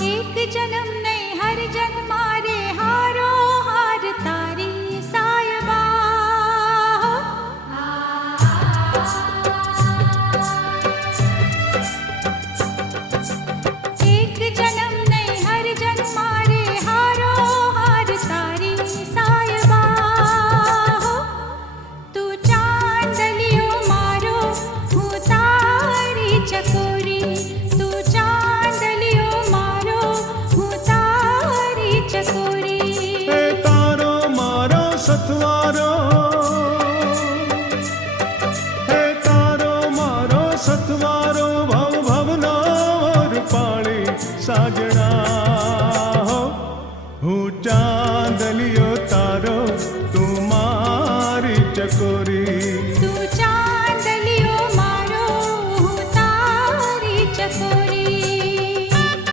एक जन्म नहीं हर जन्म मारे हारो हार तारी सायबा एक जन्म नहीं हर जन्म मारे हारो हार तारी सायबा तू चांदलियो मारो हूँ तारी चकोरी तू चांदलियो मारो हूँ तारी चकोरी ए तारो मारो सतवारो ए तारो मारो सतवारो भव भवनो और पाणी साजणा